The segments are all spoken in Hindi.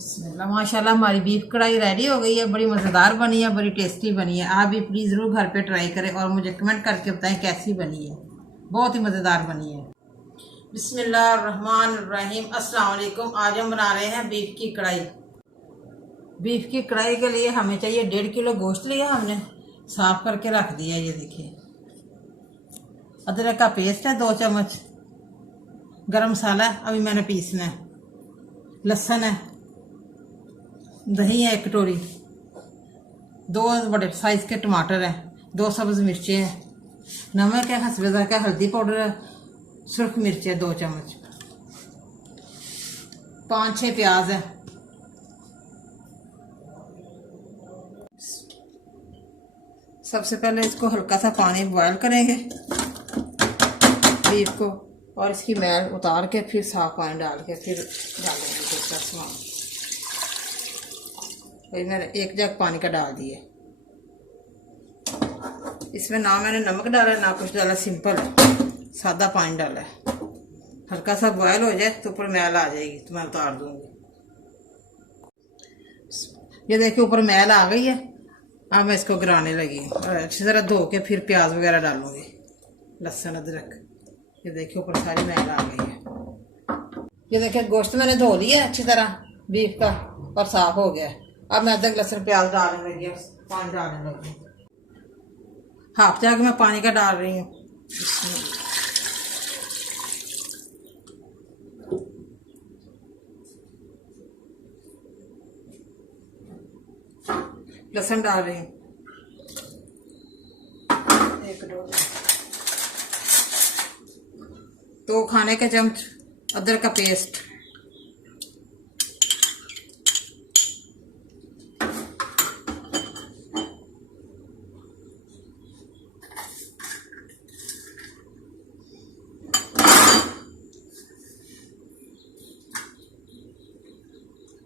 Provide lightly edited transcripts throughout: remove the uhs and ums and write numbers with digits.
बिस्मिल्लाह माशाल्लाह हमारी बीफ कढ़ाई रेडी हो गई है। बड़ी मज़ेदार बनी है, बड़ी टेस्टी बनी है। आप भी प्लीज़ ज़रूर घर पे ट्राई करें और मुझे कमेंट करके बताएं कैसी बनी है। बहुत ही मज़ेदार बनी है। बिस्मिल्लाहिर्रहमानिर्रहीम। अस्सलाम वालेकुम। आज हम बना रहे हैं बीफ की कढ़ाई। बीफ की कढ़ाई के लिए हमें चाहिए 1.5 किलो गोश्त लिया हमने, साफ करके रख दिया। ये देखिए, अदरक का पेस्ट है 2 चम्मच, गरम मसाला अभी मैंने पीसना है, लहसुन है, दही है 1 कटोरी, 2 बड़े साइज के टमाटर हैं, 2 सब्ज मिर्चें हैं, नमक है हस्बे ज़ायक़ा, हल्दी पाउडर है, सुर्ख मिर्च है 2 चम्मच, 5-6 प्याज है। सबसे पहले इसको हल्का सा पानी बॉयल करेंगे बीफ को, और इसकी मैल उतार के फिर साफ पानी डाल के फिर डालेंगे दूसरा सामान। वही मैंने 1 जग पानी का डाल दिए। इसमें ना मैंने नमक डाला ना कुछ डाला, सिंपल सादा पानी डाला है। हल्का सा बॉयल हो जाए तो ऊपर मैल आ जाएगी तो मैं उतार दूंगी। ये देखिए ऊपर मैल आ गई है। अब मैं इसको गिराने लगी और अच्छी तरह धो के फिर प्याज वगैरह डालूंगी, लहसुन अदरक। ये देखिए ऊपर सारी मैल आ गई है। ये देखिए गोश्त मैंने धो लिया अच्छी तरह बीफ का और साफ हो गया। अब मैं अदरक लहसुन प्याज डालने लगी, पानी डालने लगी। हाफ जग मैं पानी का डाल रही हूँ। लहसुन डाल रही हूँ 2 खाने के चम्मच अदरक का पेस्ट,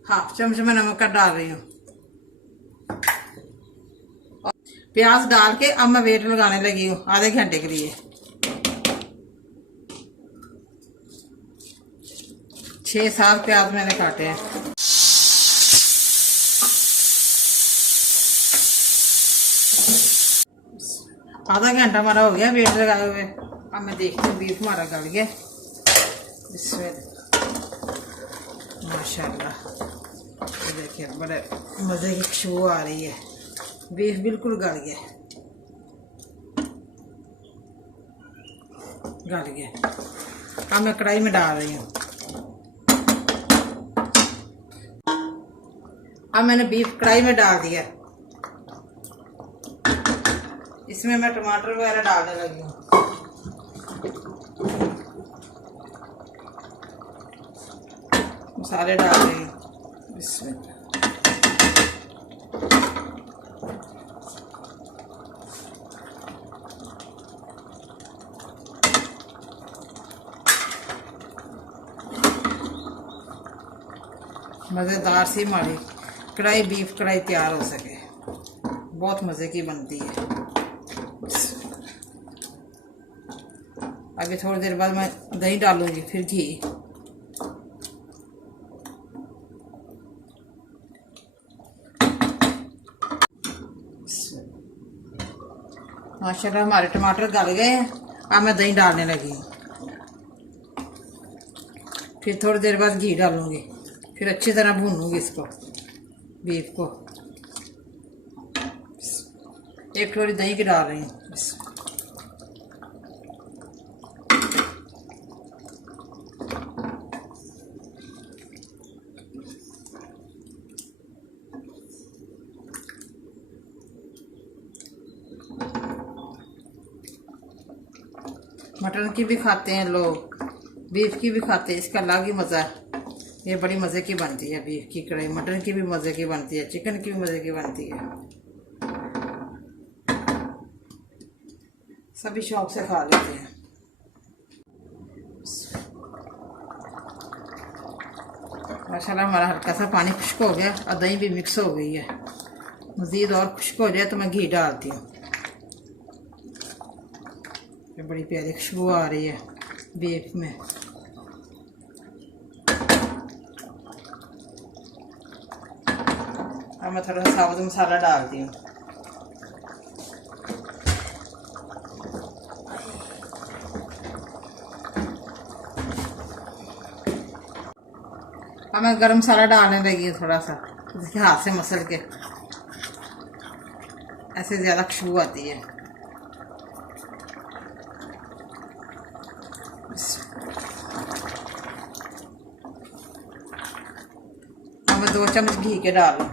हाफ चम्मच मैं नमक का डाल रही हूँ। प्याज डाल के अब मैं वेट लगाने लगी हूँ आधे घंटे के लिए। 6-7 प्याज मैंने काटे हैं। आधा घंटा हमारा हो गया वेट लगाए हुए। अब मैं देखती हूँ बीफ हमारा गल गया। इसमें माशाल्लाह ये देखिए बड़े मज़े की खुशबू आ रही है। बीफ बिल्कुल गल गया, गल गया। अब मैं कढ़ाई में डाल रही हूँ। अब मैंने बीफ कढ़ाई में डाल दिया। इसमें मैं टमाटर वगैरह डालने लगी हूँ। मसाले डाल रही हूँ इसमें। मज़ेदार सी हमारी कढ़ाई बीफ कढ़ाई तैयार हो सके। बहुत मज़े की बनती है। अभी थोड़ी देर बाद मैं दही डालूंगी, फिर घी। माशाल्लाह हमारे टमाटर गल गए हैं। अब मैं दही डालने लगी हूँ। फिर थोड़ी देर बाद घी डालूंगी, फिर अच्छी तरह भूनूंगी इसको, बीफ को। 1 कटोरी दही की डाल रही हूँ। मटन की भी खाते हैं लोग, बीफ की भी खाते हैं। इसका अलग ही मज़ा है। ये बड़ी मज़े की बनती है बीफ की कढ़ाई। मटन की भी मज़े की बनती है, चिकन की भी मज़े की बनती है। सभी शौक से खा लेते हैं। माशाल्लाह हमारा हल्का सा पानी खुश्क हो गया और दही भी मिक्स हो गई है। मज़ीद और खुश्क हो जाए तो मैं घी डालती हूँ। ये बड़ी प्यारी खुशबू आ रही है बीफ में। मैं थोड़ा सा साबुत मसाला डालती हूँ। अब मैं गरम मसाला डालने लगी हूँ थोड़ा सा, इसके हाथ से मसल के, ऐसे ज़्यादा खुशबू आती है। अब मैं 2 चम्मच घी के डालूँ।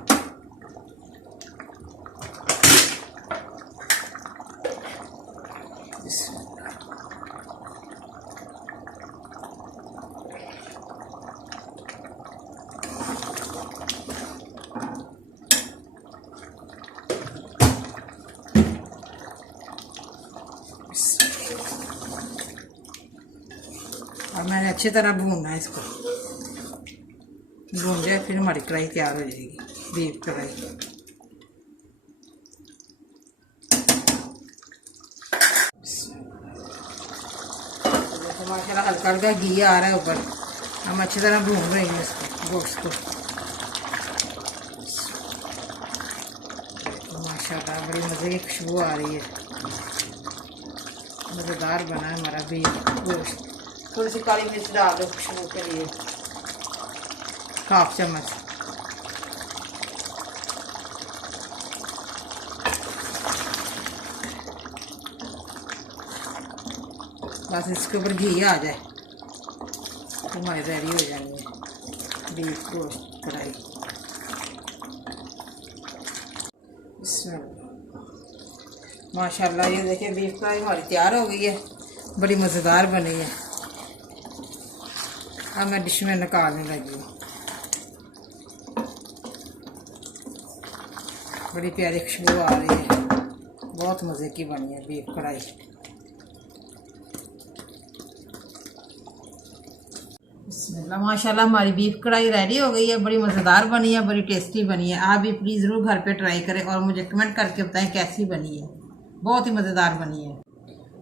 और मैंने अच्छी तरह भूनना है इसको, भून जाए फिर हमारी कढ़ाई तैयार हो जाएगी, बीफ कढ़ाई। माशाल्लाह हल्का हल्का घी आ रहा है ऊपर, हम अच्छी तरह भून रहे हैं इसको, गोश्त को। माशाल्लाह बड़ी मज़े की खुशबू आ रही है, मज़ेदार बना है हमारा बीफ गोश्त। थोड़ी सी काली मिर्च डाल दो खुशबू के लिए, 1/2 चम्मच। बस इसके ऊपर घी आ जाए तो हमारी रेडी हो जाएंगे बीफ गोश्त कढ़ाई। माशाल्लाह ये देखिए बीफ कढ़ाई हमारी तैयार हो गई है, बड़ी मज़ेदार बनी है। अब मैं डिश में निकालने लगी हूँ। बड़ी प्यारी खुशबू आ रही है, बहुत मज़े की बनी है बीफ कढ़ाई। माशाल्लाह हमारी बीफ कढ़ाई रेडी हो गई है, बड़ी मज़ेदार बनी है, बड़ी टेस्टी बनी है। आप भी प्लीज़ ज़रूर घर पे ट्राई करें और मुझे कमेंट करके बताएं कैसी बनी है। बहुत ही मज़ेदार बनी है।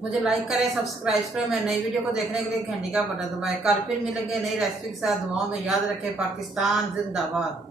मुझे लाइक करें, सब्सक्राइब करें। मैं नई वीडियो को देखने के लिए घंटी का बटन दबाएं। कल फिर मिलेंगे नई रेसिपी के साथ। दुआओं में याद रखें। पाकिस्तान जिंदाबाद।